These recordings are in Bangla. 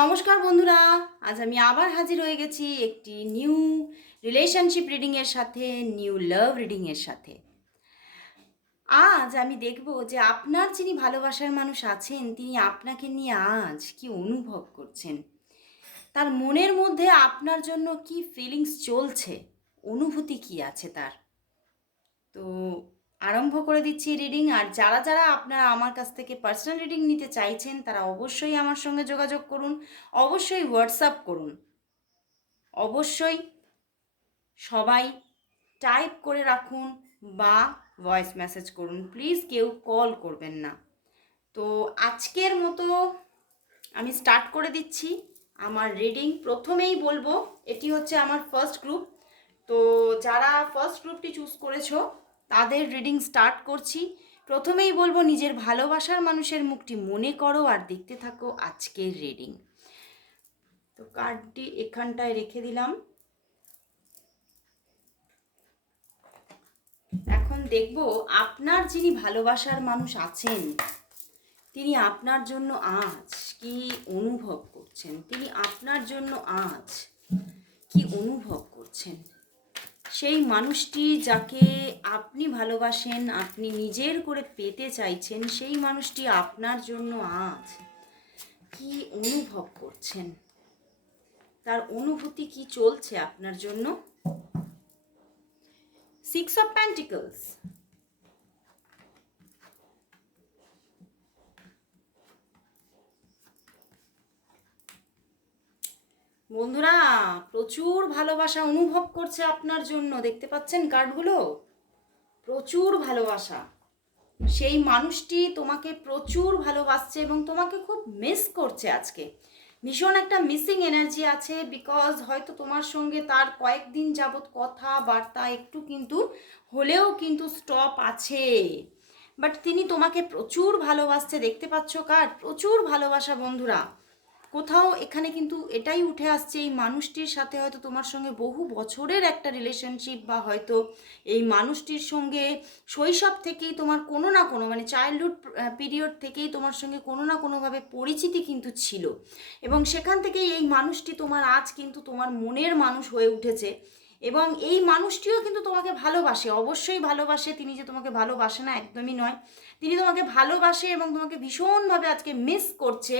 নমস্কার বন্ধুরা, আজ আমি আবার হাজির হয়ে গেছি একটি নিউ রিলেশনশিপ রিডিংয়ের সাথে, নিউ লাভ রিডিংয়ের সাথে। আজ আমি দেখব যে আপনার যিনি ভালোবাসার মানুষ আছেন, তিনি আপনাকে নিয়ে আজ কি অনুভব করছেন? তার মনের মধ্যে আপনার জন্য কি ফিলিংস চলছে? অনুভূতি কি আছে তার? তো আরম্ভ করে দিচ্ছি রিডিং আর যারা যারা আপনারা আমার কাছ থেকে পার্সোনাল রিডিং নিতে চাইছেন, তারা অবশ্যই আমার সঙ্গে যোগাযোগ করুন। অবশ্যই হোয়াটসঅ্যাপ করুন। অবশ্যই সবাই টাইপ করে রাখুন বা ভয়েস মেসেজ করুন। প্লিজ কেউ কল করবেন না। তো আজকের মতো আমি স্টার্ট করে দিচ্ছি আমার রিডিং প্রথমেই বলব, এটি হচ্ছে আমার ফার্স্ট গ্রুপ তো যারা ফার্স্ট গ্রুপটি চুজ করেছ তাদের রিডিং স্টার্ট করছি। প্রথমেই বলব, নিজের ভালোবাসার মানুষের মুখটি মনে করো আর দেখতে থাকো আজকের রিডিং তো কার্ডটি এখানটায় রেখে দিলাম। এখন দেখব, আপনার যিনি ভালোবাসার মানুষ আছেন, তিনি আপনার জন্য আজ কি অনুভব করছেন? তিনি আপনার জন্য আজ কি অনুভব করছেন? সেই মানুষটি যাকে আপনি ভালোবাসেন, আপনি নিজের করে পেতে চাইছেন, সেই মানুষটি আপনার জন্য আজ কি অনুভব করছেন? তার অনুভূতি কি চলছে আপনার জন্য? সিক্স অফ প্যান্টিকলস বন্ধুরা, প্রচুর ভালোবাসা অনুভব করছে আপনার জন্য। দেখতে পাচ্ছেন কার্ডগুলো? প্রচুর ভালোবাসা। সেই মানুষটি তোমাকে প্রচুর ভালোবাসছে এবং তোমাকে খুব মিস করছে আজকে। ভীষণ একটা মিসিং এনার্জি আছে বিকজ হয়তো তোমার সঙ্গে তার কয়েকদিন যাবৎ কথাবার্তা একটু কিন্তু হলেও কিন্তু স্টপ আছে। বাট তিনি তোমাকে প্রচুর ভালোবাসছে। দেখতে পাচ্ছ কার প্রচুর ভালোবাসা বন্ধুরা। কোথাও এখানে কিন্তু এটাই উঠে আসছে, এই মানুষটির সাথে হয়তো তোমার সঙ্গে বহু বছরের একটা রিলেশনশিপ বা হয়তো এই মানুষটির সঙ্গে শৈশব থেকেই তোমার কোনো না কোনো মানে চাইল্ডহুড পিরিয়ড থেকেই তোমার সঙ্গে কোনো না কোনোভাবে পরিচিতি কিন্তু ছিল। এবং সেখান থেকেই এই মানুষটি তোমার আজ কিন্তু তোমার মনের মানুষ হয়ে উঠেছে। এবং এই মানুষটিও কিন্তু তোমাকে ভালোবাসে। অবশ্যই ভালোবাসে। তিনি যে তোমাকে ভালোবাসে না, একদমই নয়। তিনি তোমাকে ভালোবাসে এবং তোমাকে ভীষণভাবে আজকে মিস করছে।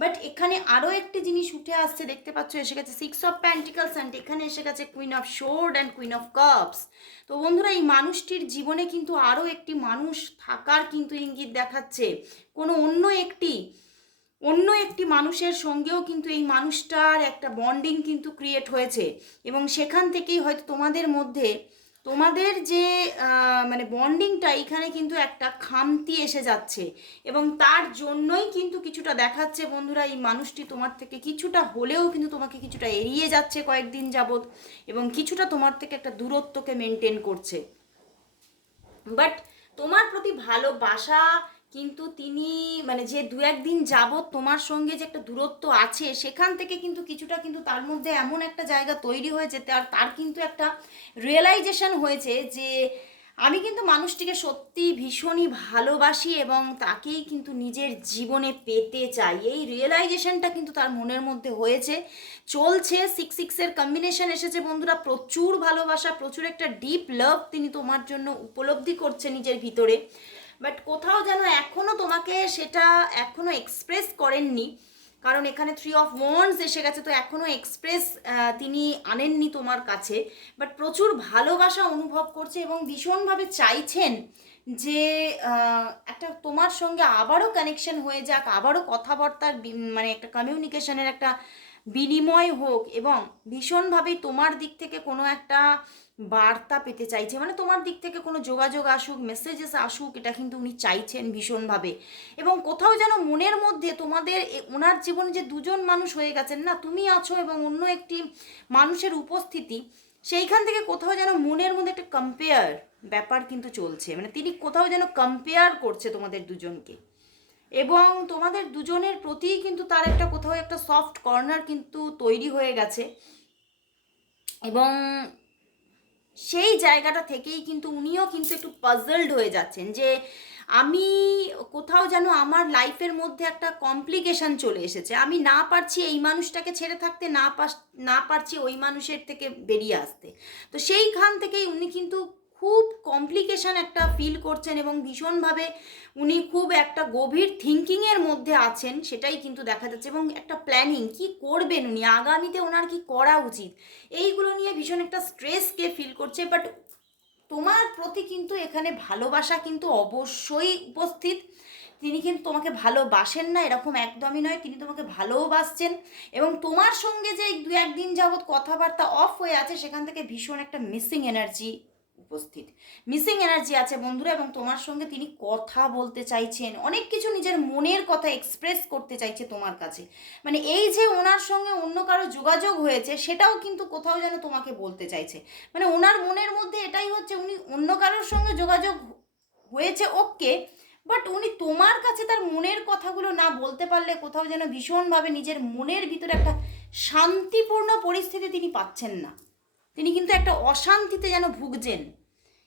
বাট এখানে আরও একটি জিনিস উঠে আসছে, দেখতে পাচ্ছ, এসে গেছে সিক্স অফ প্যান্টিকলস অ্যান্ড এখানে এসে গেছে queen of swords and queen of cups তো বন্ধুরা, এই মানুষটির জীবনে কিন্তু আরও একটি মানুষ থাকার কিন্তু ইঙ্গিত দেখাচ্ছে। কোনো অন্য একটি অন্য একটি মানুষের সঙ্গেও কিন্তু এই মানুষটার একটা বন্ডিং কিন্তু ক্রিয়েট হয়েছে। এবং সেখান থেকেই হয়তো তোমাদের মধ্যে, তোমাদের যে মানে বন্ডিংটা এখানে কিন্তু একটা খামতি এসে যাচ্ছে। এবং তার জন্যই কিন্তু কিছুটা দেখাচ্ছে, বন্ধুরা, এই মানুষটি তোমার থেকে কিছুটা হলেও কিন্তু তোমাকে কিছুটা এড়িয়ে যাচ্ছে কয়েকদিন যাবৎ এবং কিছুটা তোমার থেকে একটা দূরত্বকে মেনটেন করছে। বাট তোমার প্রতি ভালোবাসা কিন্তু তিনি মানে যে দু একদিন যাবৎ তোমার সঙ্গে যে একটা দূরত্ব আছে, সেখান থেকে কিন্তু কিছুটা কিন্তু তার মধ্যে এমন একটা জায়গা তৈরি হয়েছে, তার তার কিন্তু একটা রিয়েলাইজেশন হয়েছে যে আমি কিন্তু মানুষটিকে সত্যি ভীষণই ভালোবাসি এবং তাকেই কিন্তু নিজের জীবনে পেতে চাই। এই রিয়েলাইজেশনটা কিন্তু তার মনের মধ্যে হয়েছে। চলছে সিক্স সিক্সের কম্বিনেশন এসেছে বন্ধুরা। প্রচুর ভালোবাসা, প্রচুর একটা ডিপ লাভ তিনি তোমার জন্য উপলব্ধি করছে নিজের ভিতরে। বাট কোথাও যেন এখনও তোমাকে সেটা এখনও এক্সপ্রেস করেননি। কারণ এখানে থ্রি অফ ওয়ান্স এসে গেছে, তো এখনও এক্সপ্রেস তিনি আনেননি তোমার কাছে। বাট প্রচুর ভালোবাসা অনুভব করছে এবং ভীষণভাবে চাইছেন যে একটা তোমার সঙ্গে আবারও কানেকশন হয়ে যাক, আবারও কথাবার্তার মানে একটা কমিউনিকেশনের একটা বিনিময় হোক এবং ভীষণভাবেই তোমার দিক থেকে কোনো একটা বার্তা পেতে চাইছে। মানে তোমার দিক থেকে কোনো যোগাযোগ আসুক মেসেজেস আসুক, এটা কিন্তু উনি চাইছেন ভীষণভাবে। এবং কোথাও যেন মনের মধ্যে তোমাদের ওনার জীবনে যে দুজন মানুষ হয়ে গেছেন না, তুমি আছো এবং অন্য একটি মানুষের উপস্থিতি, সেইখান থেকে কোথাও যেন মনের মধ্যে একটা কম্পেয়ার ব্যাপার কিন্তু চলছে। মানে তিনি কোথাও যেন কম্পেয়ার করছে তোমাদের দুজনকে। এবং তোমাদের দুজনের প্রতিই কিন্তু তার একটা কোথাও একটা সফট কর্নার কিন্তু তৈরি হয়ে গেছে। এবং সেই জায়গাটা থেকেই কিন্তু উনিও কিন্তু একটু পাজলড হয়ে যাচ্ছেন যে আমি কোথাও যেন আমার লাইফের মধ্যে একটা কমপ্লিকেশান চলে এসেছে। আমি না পারছি এই মানুষটাকে ছেড়ে থাকতে, না পাস না পারছি ওই মানুষের থেকে বেরিয়ে আসতে। তো সেইখান থেকেই উনি কিন্তু খুব কমপ্লিকেশন একটা ফিল করছেন এবং ভীষণভাবে উনি খুব একটা গভীর থিঙ্কিংয়ের মধ্যে আছেন, সেটাই কিন্তু দেখা যাচ্ছে এবং একটা প্ল্যানিং কি করবেন উনি? আগামীতে ওনার কি করা উচিত? এইগুলো নিয়ে ভীষণ একটা স্ট্রেসকে ফিল করছে বাট তোমার প্রতি কিন্তু এখানে ভালোবাসা কিন্তু অবশ্যই উপস্থিত। তিনি কিন্তু তোমাকে ভালোবাসেন না, এরকম একদমই নয়। তিনি তোমাকে ভালোবাসছেন এবং তোমার সঙ্গে যে দু একদিন যাবৎ কথাবার্তা অফ হয়ে আছে, সেখান থেকে ভীষণ একটা মিসিং এনার্জি উপস্থিত। মিসিং এনার্জি আছে বন্ধুরা এবং তোমার সঙ্গে তিনি কথা বলতে চাইছেন। অনেক কিছু নিজের মনের কথা এক্সপ্রেস করতে চাইছে তোমার কাছে। মানে এই যে ওনার সঙ্গে অন্য কারও যোগাযোগ হয়েছে, সেটাও কিন্তু কোথাও যেন তোমাকে বলতে চাইছে। মানে ওনার মনের মধ্যে এটাই হচ্ছে, উনি অন্য কারোর সঙ্গে যোগাযোগ হয়েছে, ওকে বাট উনি তোমার কাছে তার মনের কথাগুলো না বলতে পারলে কোথাও যেন ভীষণভাবে নিজের মনের ভিতরে একটা শান্তিপূর্ণ পরিস্থিতি তিনি পাচ্ছেন না। তিনি কিন্তু একটা অশান্তিতে যেন ভুগছেন।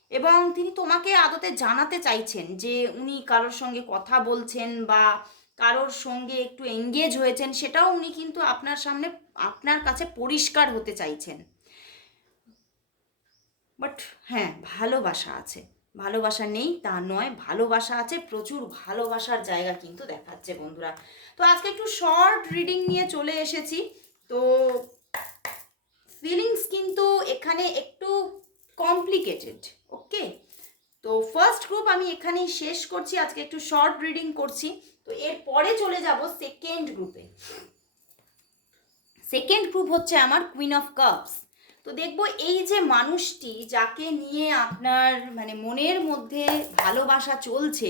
এবং তিনি তোমাকে আদতে জানাতে চাইছেন যে উনি কারোর সঙ্গে কথা বলছেন বা কারোর সঙ্গে একটু এঙ্গেজ হয়েছেন, সেটাও উনি কিন্তু আপনার সামনে, আপনার কাছে পরিষ্কার হতে চাইছেন। বাট হ্যাঁ ভালোবাসা আছে। ভালোবাসা নেই, তা নয়, ভালোবাসা আছে, প্রচুর ভালোবাসার জায়গা কিন্তু দেখাচ্ছে বন্ধুরা। তো আজকে একটু শর্ট রিডিং নিয়ে চলে এসেছি। তো ফিলিংস কিন্তু এখানে একটু কমপ্লিকেটেড ওকে তো ফার্স্ট গ্রুপ আমি এখানেই শেষ করছি, আজকে একটু শর্ট রিডিং করছি। তো এরপরে চলে যাব সেকেন্ড গ্রুপে সেকেন্ড গ্রুপ হচ্ছে আমার কুইন অফ কাপস তো দেখব এই যে মানুষটি যাকে নিয়ে আপনার মানে মনের মধ্যে ভালোবাসা চলছে,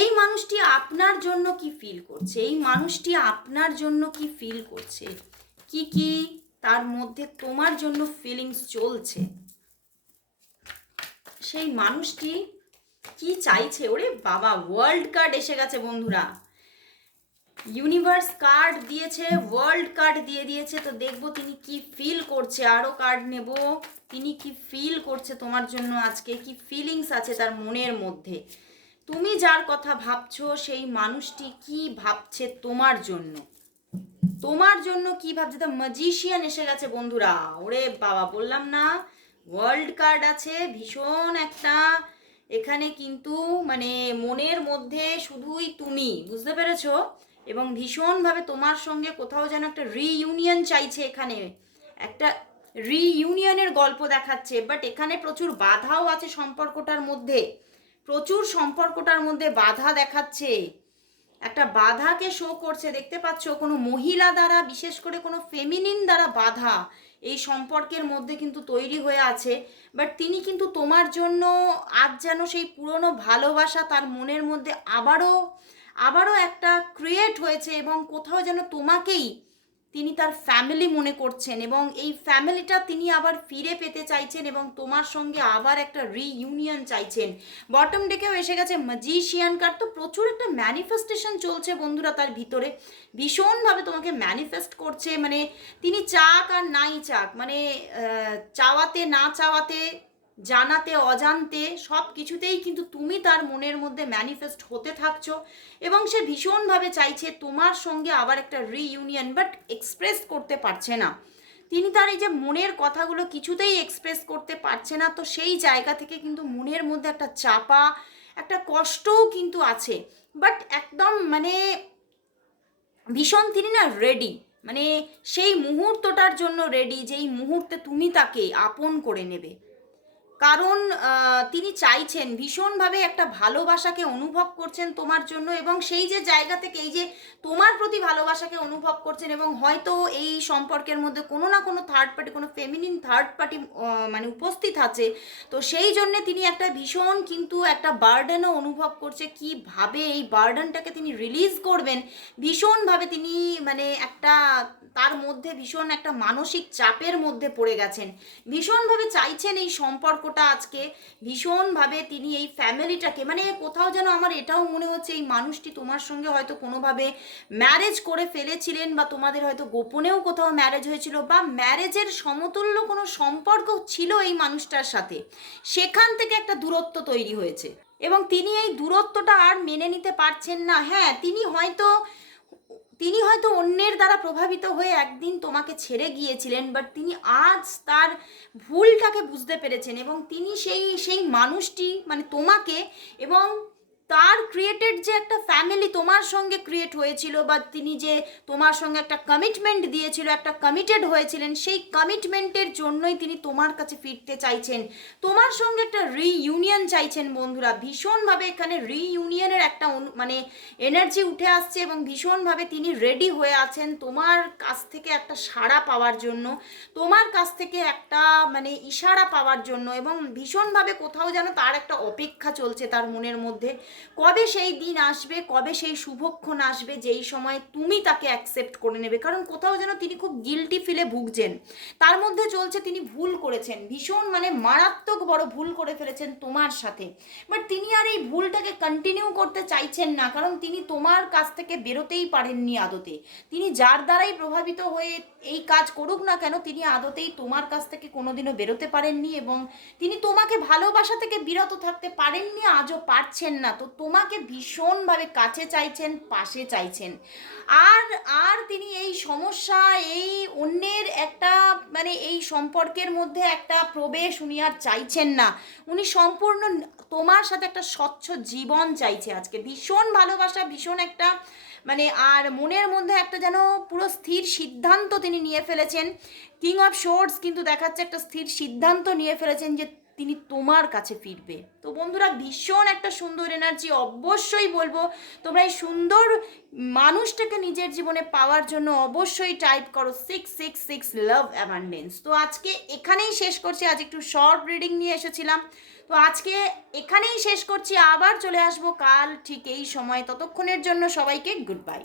এই মানুষটি আপনার জন্য কি ফিল করছে? এই মানুষটি আপনার জন্য কি ফিল করছে? কি কি? তার মধ্যে তোমার জন্য ফিলিংস চলছে। সেই মানুষটি কি চাইছে? ওরে বাবা ওয়ার্ল্ড কার্ড এসে গেছে বন্ধুরা। ইউনিভার্স কার্ড দিয়েছে ওয়ার্ল্ড কার্ড দিয়ে দিয়েছে, তো দেখব তিনি কি ফিল করছে। আরও কার্ড নেব। তিনি কি ফিল করছে তোমার জন্য আজকে? কি ফিলিংস আছে তার মনের মধ্যে? তুমি যার কথা ভাবছ, সেই মানুষটি কি ভাবছে তোমার জন্য? তোমার জন্য কি ভাবছে? তো ম্যাজিশিয়ান এসে গেছে বন্ধুরা। ওরে বাবা, বললাম না ওয়ার্ল্ড কার্ড আছে, ভীষণ একটা। এখানে কিন্তু মানে মনের মধ্যে শুধুই তুমি, বুঝতে পেরেছ? এবং ভীষণভাবে তোমার সঙ্গে কোথাও যেন একটা রিইউনিয়ন চাইছে এখানে। একটা রিইউনিয়নের গল্প দেখাচ্ছে বাট এখানে প্রচুর বাধাও আছে সম্পর্কটার মধ্যে। প্রচুর সম্পর্কটার মধ্যে বাধা দেখাচ্ছে। একটা বাধাকে শো করছে। দেখতে পাচ্ছ, কোনো মহিলা দ্বারা, বিশেষ করে কোনো ফেমিনিন দ্বারা বাধা এই সম্পর্কের মধ্যে কিন্তু তৈরি হয়ে আছে। বাট তিনি কিন্তু তোমার জন্য আজ যেন সেই পুরনো ভালোবাসা তার মনের মধ্যে আবারও আবারও একটা ক্রিয়েট হয়েছে এবং কোথাও যেন তোমাকেই তিনি তার ফ্যামিলি মনে করছেন এবং এই ফ্যামিলিটা তিনি আবার ফিরে পেতে চাইছেন এবং তোমার সঙ্গে আবার একটা রিইউনিয়ন চাইছেন। বটম ডেকেও এসে গেছে ম্যাজিশিয়ান তো প্রচুর একটা ম্যানিফেস্টেশন চলছে বন্ধুরা তার ভিতরে। ভীষণভাবে তোমাকে ম্যানিফেস্ট করছে। মানে তিনি চাক আর নাই চাক। মানে চাওয়াতে না চাওয়াতে জানাতে, অজান্তে সব কিছুতেই কিন্তু তুমি তার মনের মধ্যে ম্যানিফেস্ট হতে থাকছো এবং সে ভীষণভাবে চাইছে তোমার সঙ্গে আবার একটা রিইউনিয়ন বাট এক্সপ্রেস করতে পারছে না। তিনি তার এই যে মনের কথাগুলো কিছুতেই এক্সপ্রেস করতে পারছে না, তো সেই জায়গা থেকে কিন্তু মনের মধ্যে একটা চাপা, একটা কষ্টও কিন্তু আছে। বাট একদম মানে ভীষণ তিনি না রেডি মানে সেই মুহূর্তটার জন্য রেডি যেই মুহূর্তে তুমি তাকে আপন করে নেবে। কারণ তিনি চাইছেন ভীষণভাবে একটা ভালোবাসাকে অনুভব করছেন তোমার জন্য এবং সেই যে জায়গা থেকে এই যে তোমার প্রতি ভালোবাসাকে অনুভব করছেন এবং হয়তো এই সম্পর্কের মধ্যে কোনো না কোনো থার্ড পার্টি কোনো ফেমিনিন থার্ড পার্টি মানে উপস্থিত আছে, তো সেই জন্য তিনি একটা ভীষণ কিন্তু একটা বার্ডেনও অনুভব করছে কীভাবে এই বার্ডেনটাকে তিনি রিলিজ করবেন। ভীষণভাবে তিনি মানে একটা তার মধ্যে ভীষণ একটা মানসিক চাপের মধ্যে পড়ে গেছেন। ভীষণভাবে চাইছেন এই সম্পর্কটা আজকে। ভীষণভাবে তিনি এই ফ্যামিলিটাকে মানে কোথাও যেন আমার এটাও মনে হচ্ছে এই মানুষটি তোমার সঙ্গে হয়তো কোনোভাবে ম্যারেজ করে ফেলেছিলেন বা তোমাদের হয়তো গোপনেও কোথাও ম্যারেজ হয়েছিল বা ম্যারেজের সমতুল্য কোনো সম্পর্ক ছিল এই মানুষটার সাথে। সেখান থেকে একটা দূরত্ব তৈরি হয়েছে। এবং তিনি এই দূরত্বটা আর মেনে নিতে পারছেন না। হ্যাঁ তিনি হয়তো তিনি হয়তো অন্যের দ্বারা প্রভাবিত হয়ে একদিন তোমাকে ছেড়ে গিয়েছিলেন বাট তিনি আজ তার ভুলটাকে বুঝতে পেরেছেন এবং তিনি সেই সেই মানুষটি মানে তোমাকে এবং তার ক্রিয়েটেড যে একটা ফ্যামিলি তোমার সঙ্গে ক্রিয়েট হয়েছিল বা তিনি যে তোমার সঙ্গে একটা কমিটমেন্ট দিয়েছিল, একটা কমিটেড হয়েছিলেন, সেই কমিটমেন্টের জন্যই তিনি তোমার কাছে ফিরতে চাইছেন। তোমার সঙ্গে একটা রিইউনিয়ন চাইছেন বন্ধুরা। ভীষণভাবে এখানে রিইউনিয়নের একটা মানে এনার্জি উঠে আসছে এবং ভীষণভাবে তিনি রেডি হয়ে আছেন তোমার কাছ থেকে একটা সাড়া পাওয়ার জন্য, তোমার কাছ থেকে একটা মানে ইশারা পাওয়ার জন্য এবং ভীষণভাবে কোথাও যেন তার একটা অপেক্ষা চলছে তার মনের মধ্যে। কবে সেই দিন আসবে, কবে সেই শুভক্ষণ আসবে, যেই সময় তুমি তাকে অ্যাকসেপ্ট করে নেবে। কারণ কোথাও যেন তিনি খুব গিলটি ফিলে ভুগছেন। তার মধ্যে চলছে তিনি ভুল করেছেন। ভীষণ মানে মারাত্মক বড় ভুল করে ফেলেছেন তোমার সাথে। বাট তিনি আর এই ভুলটাকে কন্টিনিউ করতে চাইছেন না। কারণ তিনি তোমার কাছ থেকে বেরোতেই পারেননি আদতে। তিনি যার দ্বারাই প্রভাবিত হয়ে এই কাজ করুক না কেন, তিনি আদতেই তোমার কাছ থেকে কোনোদিনও বেরোতে পারেননি এবং তিনি তোমাকে ভালোবাসা থেকে বিরত থাকতে পারেননি, আজও পারছেন না। তো তোমাকে ভীষণভাবে কাছে চাইছেন, পাশে চাইছেন। আর আর তিনি এই সমস্যা, এই অন্যের একটা মানে এই সম্পর্কের মধ্যে একটা প্রবেশ উনি আর চাইছেন না। উনি সম্পূর্ণ তোমার সাথে একটা স্বচ্ছ জীবন চাইছে আজকে। ভীষণ ভালোবাসা, ভীষণ একটা মানে আর মনের মধ্যে একটা যেন পুরো স্থির সিদ্ধান্ত তিনি নিয়ে ফেলেছেন। কিং অফ শোর্টস কিন্তু দেখাচ্ছে একটা স্থির সিদ্ধান্ত নিয়ে ফেলেছেন যে তিনি তোমার কাছে ফিরবে। তো বন্ধুরা, ভীষণ একটা সুন্দর এনার্জি অবশ্যই বলব, তোমরা এই সুন্দর মানুষটাকে নিজের জীবনে পাওয়ার জন্য অবশ্যই টাইপ করো six six six love abundance তো আজকে এখানেই শেষ করছি, আজ একটু শর্ট রিডিং নিয়ে এসেছিলাম। তো আজকে এখানেই শেষ করছি, আবার চলে আসব কাল ঠিক এই সময়। ততক্ষণের জন্য সবাইকে গুড বাই